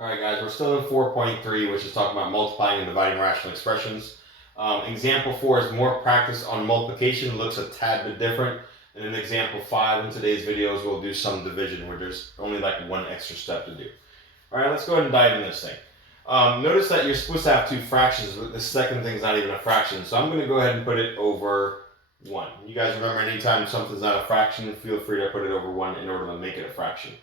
Alright guys, we're still in 4.3, which is talking about multiplying and dividing rational expressions. Example 4 is more practice on multiplication, looks a tad bit different. And in example 5 in today's videos, we'll do some division where there's only like one extra step to do. Alright, let's go ahead and dive in this thing. Notice that you're supposed to have two fractions, but the second thing is not even a fraction. So I'm going to go ahead and put it over 1. You guys remember anytime something's not a fraction, feel free to put it over 1 in order to make it a fraction.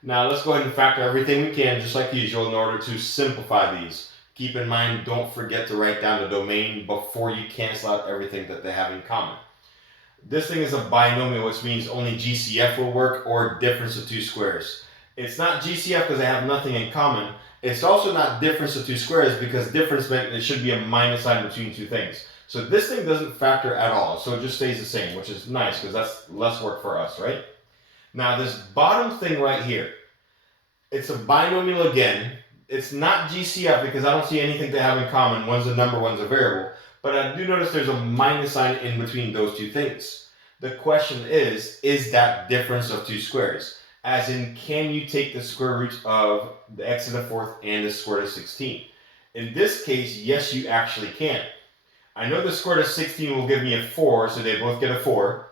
Now let's go ahead and factor everything we can, just like usual, in order to simplify these. Keep in mind, don't forget to write down the domain before you cancel out everything that they have in common. This thing is a binomial, which means only GCF will work, or difference of two squares. It's not GCF because they have nothing in common. It's also not difference of two squares because difference meant it should be a minus sign between two things. So this thing doesn't factor at all, so it just stays the same, which is nice because that's less work for us, right? Now this bottom thing right here, it's a binomial again. It's not GCF because I don't see anything they have in common. One's a number, one's a variable. But I do notice there's a minus sign in between those two things. The question is that difference of two squares? As in, can you take the square root of the x to the fourth and the square root of 16? In this case, yes, you actually can. I know the square root of 16 will give me a 4, so they both get a 4.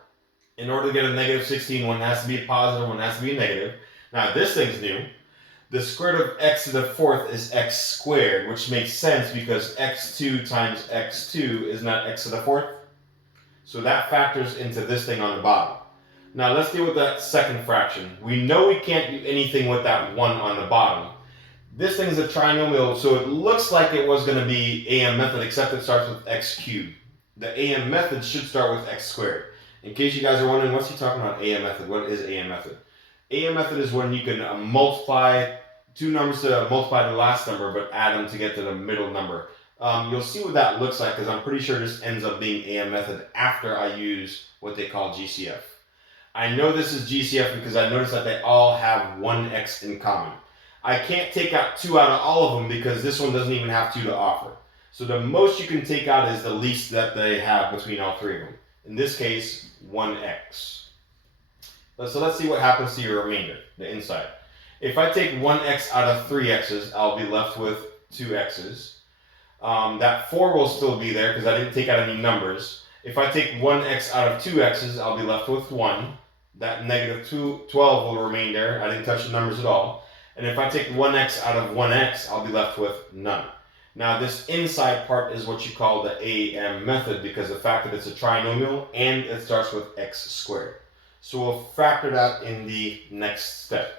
In order to get a negative 16, one has to be a positive, one has to be a negative. Now this thing's new. The square root of x to the fourth is x squared, which makes sense because x2 times x2 is not x to the fourth. So that factors into this thing on the bottom. Now let's deal with that second fraction. We know we can't do anything with that 1 on the bottom. This thing's a trinomial, so it looks like it was going to be AM method, except it starts with x cubed. The AM method should start with x squared. In case you guys are wondering, what's he talking about AM method? What is AM method? AM method is when you can multiply two numbers to multiply the last number, but add them to get to the middle number. You'll see what that looks like because I'm pretty sure this ends up being AM method after I use what they call GCF. I know this is GCF because I noticed that they all have one x in common. I can't take out 2 out of all of them because this one doesn't even have 2 to offer. So the most you can take out is the least that they have between all 3 of them. In this case, 1x. So let's see what happens to your remainder, the inside. If I take 1x out of 3 x's, I'll be left with 2 x's. That 4 will still be there because I didn't take out any numbers. If I take 1x out of 2 x's, I'll be left with 1. That negative 12 will remain there. I didn't touch the numbers at all. And if I take 1x out of 1x, I'll be left with none. Now this inside part is what you call the AM method because the fact that it's a trinomial and it starts with x squared. So we'll factor that in the next step.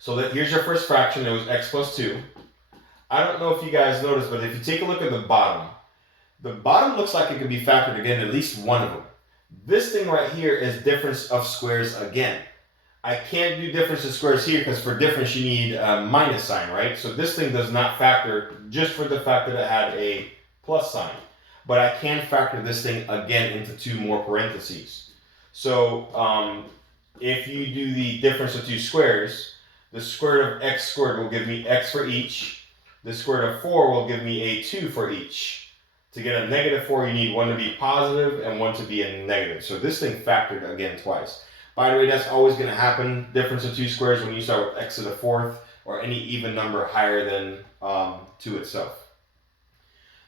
So here's your first fraction, it was x plus 2. I don't know if you guys noticed, but if you take a look at the bottom looks like it could be factored again, at least one of them. This thing right here is difference of squares again. I can't do difference of squares here because for difference you need a minus sign, right? So this thing does not factor just for the fact that it had a plus sign. But I can factor this thing again into 2 more parentheses. So if you do the difference of two squares, the square root of x squared will give me x for each. The square root of 4 will give me a 2 for each. To get a negative 4, you need one to be positive and one to be a negative. So this thing factored again twice. By the way, that's always going to happen, difference of two squares, when you start with x to the fourth or any even number higher than 2 itself.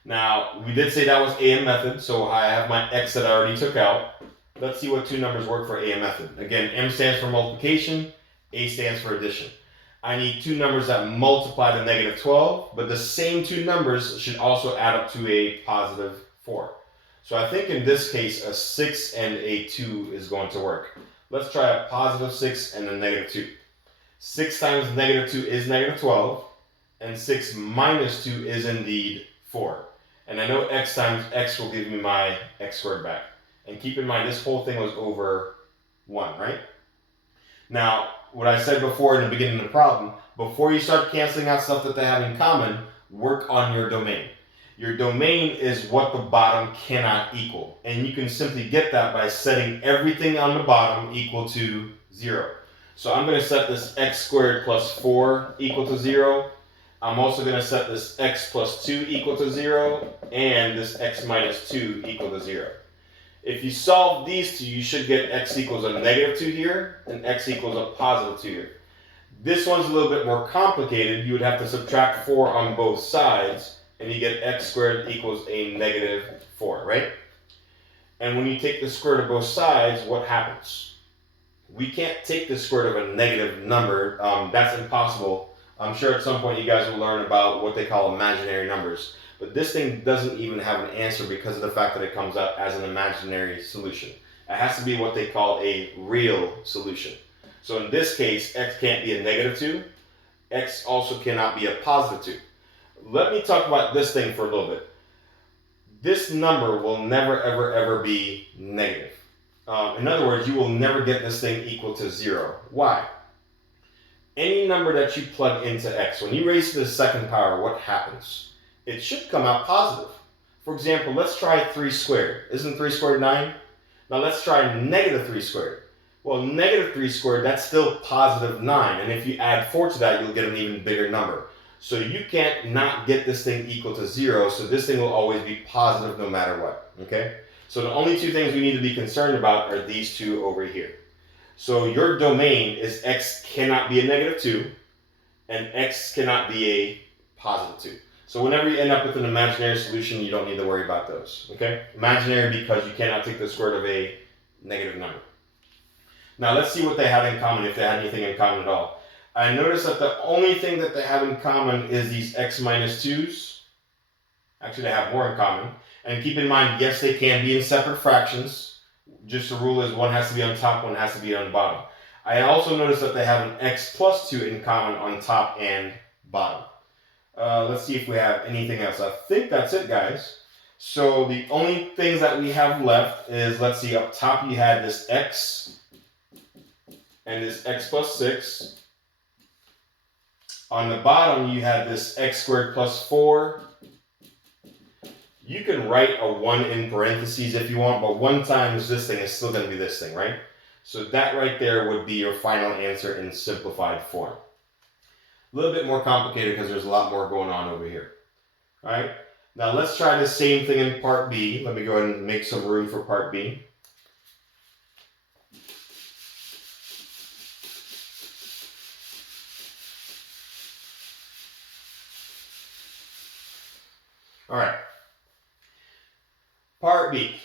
Now, we did say that was AM method, so I have my x that I already took out. Let's see what 2 numbers work for AM method. Again, M stands for multiplication, A stands for addition. I need 2 numbers that multiply to negative 12, but the same 2 numbers should also add up to a positive 4. So I think in this case, a 6 and a 2 is going to work. Let's try a positive 6 and a negative 2. 6 times negative 2 is negative 12, and 6 minus 2 is indeed 4. And I know x times x will give me my x squared back. And keep in mind, this whole thing was over 1, right? Now, what I said before in the beginning of the problem, before you start canceling out stuff that they have in common, work on your domain. Your domain is what the bottom cannot equal. And you can simply get that by setting everything on the bottom equal to 0. So I'm going to set this x squared plus 4 equal to 0. I'm also going to set this x plus 2 equal to 0. And this x minus 2 equal to 0. If you solve these two, you should get x equals a negative 2 here and x equals a positive 2 here. This one's a little bit more complicated. You would have to subtract 4 on both sides, and you get x squared equals a negative 4, right? And when you take the square root of both sides, what happens? We can't take the square root of a negative number. That's impossible. I'm sure at some point you guys will learn about what they call imaginary numbers. But this thing doesn't even have an answer because of the fact that it comes out as an imaginary solution. It has to be what they call a real solution. So in this case, x can't be a negative 2. X also cannot be a positive 2. Let me talk about this thing for a little bit. This number will never, ever, ever be negative. In other words, you will never get this thing equal to 0. Why? Any number that you plug into x, when you raise to the second power, what happens? It should come out positive. For example, let's try 3 squared. Isn't 3 squared 9? Now let's try negative 3 squared. Well, negative 3 squared, that's still positive 9. And if you add 4 to that, you'll get an even bigger number. So you can't not get this thing equal to 0. So this thing will always be positive no matter what. Okay? So the only two things we need to be concerned about are these two over here. So your domain is x cannot be a negative 2 and x cannot be a positive 2. So whenever you end up with an imaginary solution, you don't need to worry about those. Okay? Imaginary because you cannot take the square root of a negative number. Now let's see what they have in common, if they had anything in common at all. I noticed that the only thing that they have in common is these x minus 2's. Actually, they have more in common. And keep in mind, yes, they can be in separate fractions. Just the rule is one has to be on top, one has to be on bottom. I also noticed that they have an x plus 2 in common on top and bottom. Let's see if we have anything else. I think that's it, guys. So the only things that we have left is, let's see, up top you had this x and this x plus 6. On the bottom, you have this x squared plus 4. You can write a 1 in parentheses if you want, but 1 times this thing is still going to be this thing, right? So that right there would be your final answer in simplified form. A little bit more complicated because there's a lot more going on over here. All right? Now let's try the same thing in part B. Let me go ahead and make some room for part B. All right. Part B.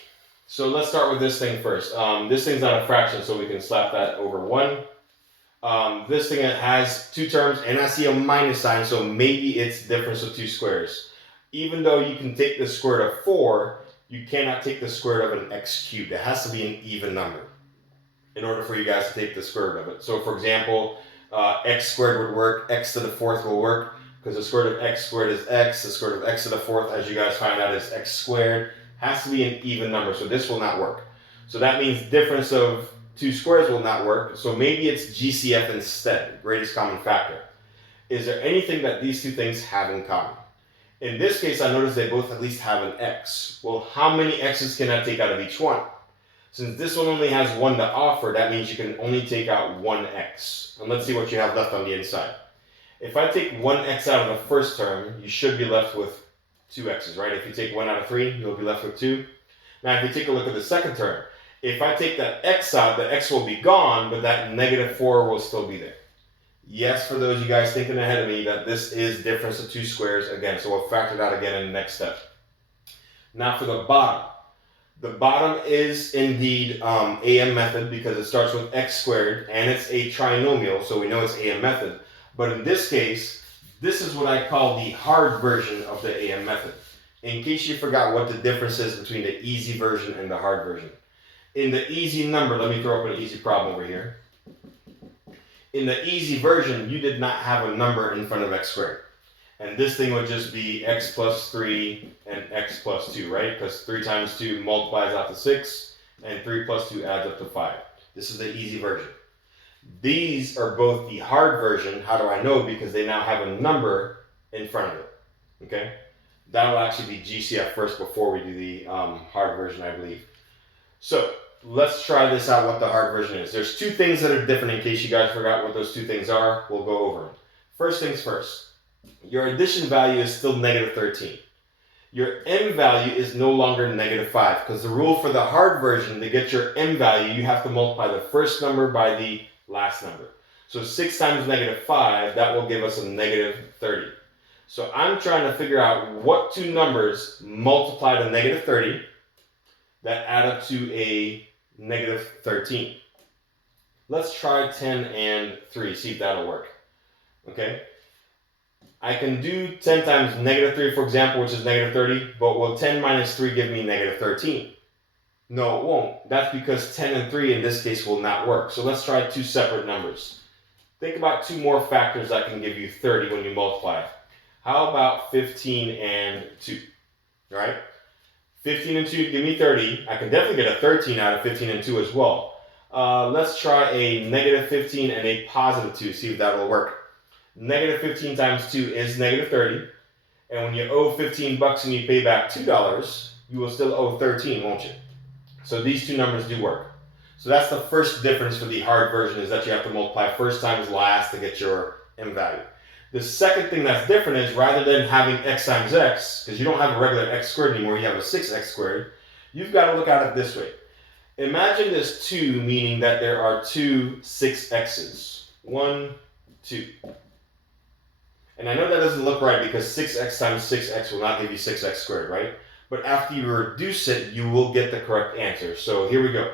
So let's start with this thing first. This thing's not a fraction, so we can slap that over 1. This thing has 2 terms, and I see a minus sign, so maybe it's difference of 2 squares. Even though you can take the square root of 4, you cannot take the square root of an x cubed. It has to be an even number in order for you guys to take the square root of it. So for example, x squared would work, x to the 4th will work, because the square root of x squared is x, the square root of x to the 4th, as you guys find out, is x squared. Has to be an even number, so this will not work. So that means difference of 2 squares will not work, so maybe it's GCF instead, greatest common factor. Is there anything that these two things have in common? In this case, I notice they both at least have an x. Well, how many x's can I take out of each one? Since this one only has 1 to offer, that means you can only take out 1 x. And let's see what you have left on the inside. If I take 1 x out of the first term, you should be left with 2 x's, right? If you take 1 out of 3, you'll be left with 2. Now, if you take a look at the second term, if I take that x out, the x will be gone, but that negative 4 will still be there. Yes, for those of you guys thinking ahead of me, that this is difference of 2 squares again, so we'll factor that again in the next step. Now for the bottom. The bottom is indeed AM method because it starts with x squared, and it's a trinomial, so we know it's AM method. But in this case, this is what I call the hard version of the AM method. In case you forgot what the difference is between the easy version and the hard version. In the easy number, let me throw up an easy problem over here. In the easy version, you did not have a number in front of x squared. And this thing would just be x plus 3 and x plus 2, right? Because 3 times 2 multiplies out to 6, and 3 plus 2 adds up to 5. This is the easy version. These are both the hard version. How do I know? Because they now have a number in front of it. Okay? That will actually be GCF first before we do the hard version, I believe. So let's try this out, what the hard version is. There's 2 things that are different in case you guys forgot what those 2 things are. We'll go over them. First things first. Your addition value is still negative 13. Your m value is no longer negative 5 because the rule for the hard version, to get your m value, you have to multiply the first number by the last number. So 6 times negative 5, that will give us a negative 30. So I'm trying to figure out what two numbers multiply to negative 30 that add up to a negative 13. Let's try 10 and 3, see if that'll work. Okay? I can do 10 times negative 3, for example, which is negative 30, but will 10 minus 3 give me negative 13? No, it won't. That's because 10 and 3 in this case will not work. So let's try two separate numbers. Think about two more factors that can give you 30 when you multiply. How about 15 and 2? All right? 15 and 2 give me 30. I can definitely get a 13 out of 15 and 2 as well. Let's try a negative 15 and a positive 2, see if that will work. Negative 15 times 2 is negative 30. And when you owe 15 bucks and you pay back $2, you will still owe 13, won't you? So these two numbers do work. So that's the first difference for the hard version, is that you have to multiply first times last to get your M value. The second thing that's different is rather than having x times x, because you don't have a regular x squared anymore, you have a 6x squared, you've got to look at it this way. Imagine this 2, meaning that there are two 6x's. 1, 2. And I know that doesn't look right because 6x times 6x will not give you 6x squared, right? But after you reduce it, you will get the correct answer. So here we go.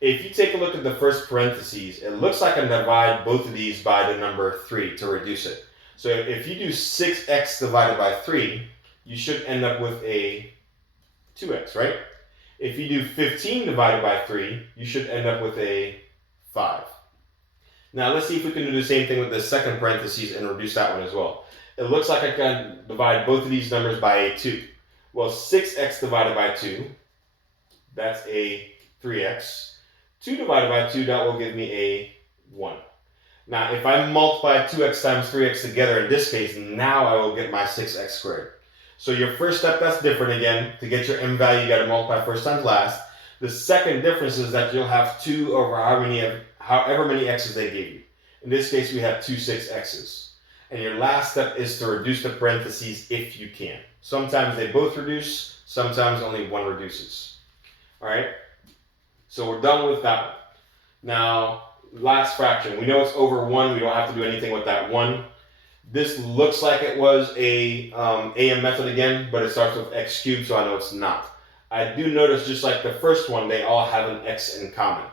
If you take a look at the first parentheses, it looks like I can divide both of these by the number 3 to reduce it. So if you do 6x divided by 3, you should end up with a 2x, right? If you do 15 divided by 3, you should end up with a 5. Now let's see if we can do the same thing with the second parentheses and reduce that one as well. It looks like I can divide both of these numbers by a 2. Well, 6x divided by 2, that's a 3x. 2 divided by 2, that will give me a 1. Now, if I multiply 2x times 3x together, in this case, now I will get my 6x squared. So your first step, that's different again. To get your M value, you got to multiply first times last. The second difference is that you'll have 2 over however many x's they gave you. In this case, we have two 6x's. And your last step is to reduce the parentheses if you can. Sometimes they both reduce, sometimes only one reduces. All right? So we're done with that one. Now, last fraction. We know it's over 1. We don't have to do anything with that 1. This looks like it was a AM method again, but it starts with x cubed, so I know it's not. I do notice, just like the first one, they all have an x in common.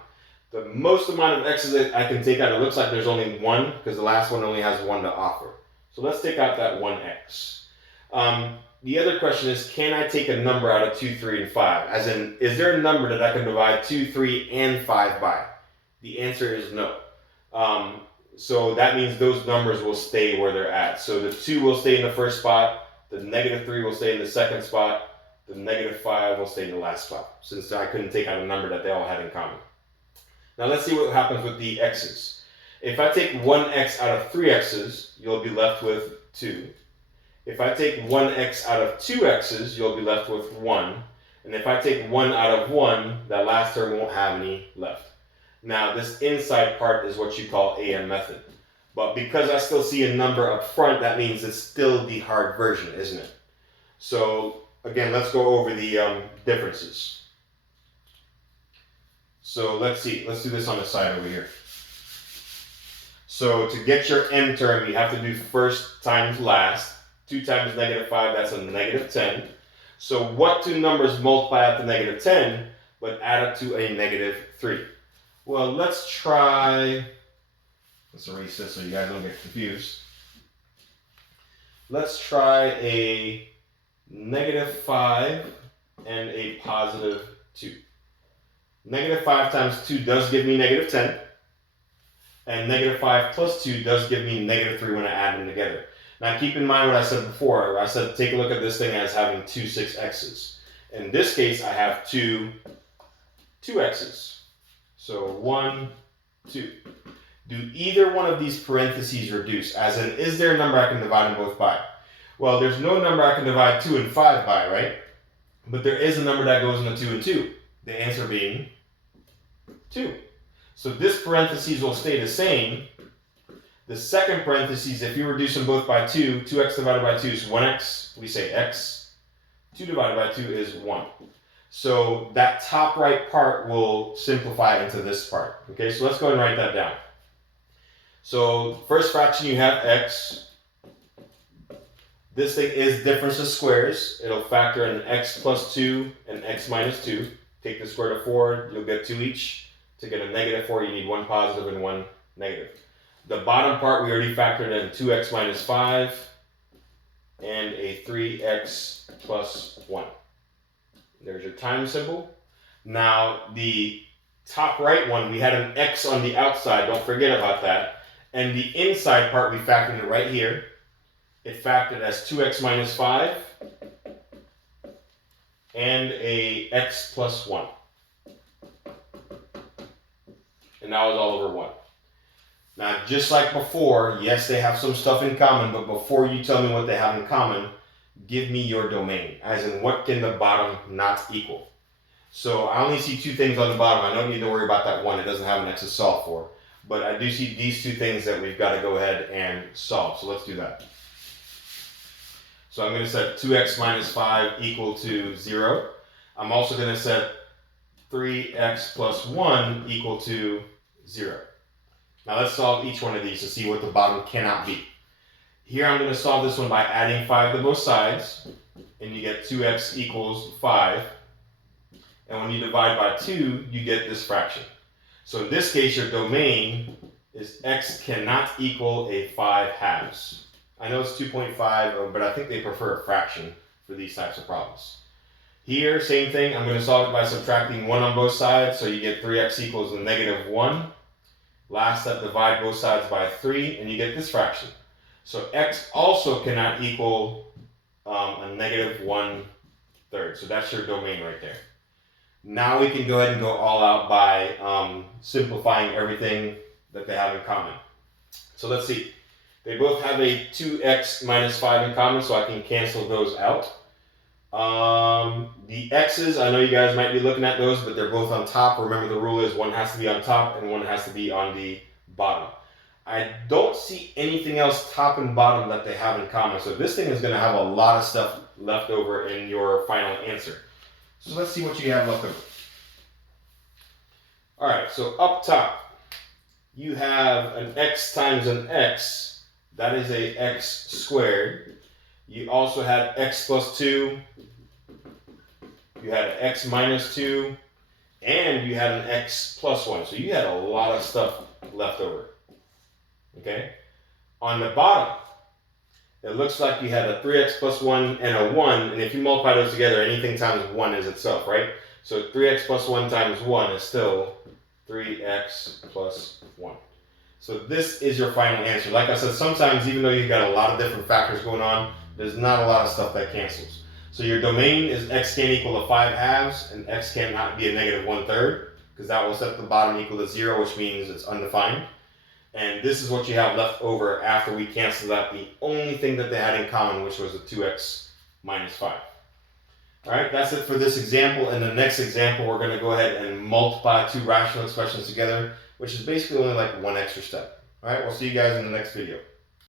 The most amount of x's that I can take out, it looks like there's only 1, because the last one only has 1 to offer. So let's take out that 1x. The other question is, can I take a number out of 2, 3, and 5? As in, is there a number that I can divide 2, 3, and 5 by? The answer is no. So that means those numbers will stay where they're at. So the 2 will stay in the first spot, the negative 3 will stay in the second spot, the negative 5 will stay in the last spot, since I couldn't take out a number that they all had in common. Now let's see what happens with the x's. If I take 1x out of 3 x's, you'll be left with 2. If I take 1x out of 2 x's, you'll be left with 1. And if I take 1 out of 1, that last term won't have any left. Now, this inside part is what you call AM method. But because I still see a number up front, that means it's still the hard version, isn't it? So, again, let's go over the differences. So, let's see. Let's do this on the side over here. So, to get your M term, you have to do first times last. 2 times negative 5, that's a negative 10. So what two numbers multiply out to negative 10, but add up to a negative 3? Well, let's erase this so you guys don't get confused. Let's try a negative 5 and a positive 2. Negative 5 times 2 does give me negative 10. And negative 5 plus 2 does give me negative 3 when I add them together. Now keep in mind what I said before. I said take a look at this thing as having two 6x's. In this case, I have two 2x's. So 1, 2. Do either one of these parentheses reduce? As in, is there a number I can divide them both by? Well, there's no number I can divide 2 and 5 by, right? But there is a number that goes into 2 and 2. The answer being 2. So this parentheses will stay the same. The second parentheses, if you reduce them both by 2, 2x divided by 2 is 1x. We say x. 2 divided by 2 is 1. So that top right part will simplify into this part. Okay, so let's go ahead and write that down. So first fraction you have x. This thing is difference of squares. It'll factor in x plus 2 and x minus 2. Take the square root of 4, you'll get 2 each. To get a negative 4, you need one positive and one negative. The bottom part, we already factored in 2x minus 5 and a 3x plus 1. There's your time symbol. Now, the top right one, we had an x on the outside. Don't forget about that. And the inside part, we factored it right here. It factored as 2x minus 5 and a x plus 1. And that was all over 1. Now, just like before, yes, they have some stuff in common, but before you tell me what they have in common, give me your domain, as in what can the bottom not equal. So I only see 2 things on the bottom. I don't need to worry about that 1. It doesn't have an x to solve for. But I do see these 2 things that we've got to go ahead and solve. So let's do that. So I'm going to set 2x minus 5 equal to 0. I'm also going to set 3x plus 1 equal to 0. Now let's solve each one of these to see what the bottom cannot be. Here I'm going to solve this one by adding 5 to both sides. And you get 2x equals 5. And when you divide by 2, you get this fraction. So in this case, your domain is x cannot equal a 5 halves. I know it's 2.5, but I think they prefer a fraction for these types of problems. Here, same thing. I'm going to solve it by subtracting 1 on both sides. So you get 3x equals a negative 1. Last step, divide both sides by 3, and you get this fraction. So x also cannot equal a negative 1/3. So that's your domain right there. Now we can go ahead and go all out by simplifying everything that they have in common. So let's see. They both have a 2x minus 5 in common, so I can cancel those out. The x's, I know you guys might be looking at those, but they're both on top. Remember, the rule is one has to be on top and one has to be on the bottom. I don't see anything else top and bottom that they have in common. So this thing is going to have a lot of stuff left over in your final answer. So let's see what you have left over. All right, so up top, you have an x times an x. That is a x squared. You also had x plus 2. You had an x minus 2. And you had an x plus 1. So you had a lot of stuff left over. Okay? On the bottom, it looks like you had a 3x plus 1 and a 1. And if you multiply those together, anything times 1 is itself, right? So 3x plus 1 times 1 is still 3x plus 1. So this is your final answer. Like I said, sometimes even though you've got a lot of different factors going on, there's not a lot of stuff that cancels. So your domain is x can't equal to 5 halves, and x cannot be a negative 1/3, because that will set the bottom equal to 0, which means it's undefined. And this is what you have left over after we canceled out the only thing that they had in common, which was a 2x minus 5. All right, that's it for this example. In the next example, we're going to go ahead and multiply 2 rational expressions together, which is basically only like one extra step. All right, we'll see you guys in the next video.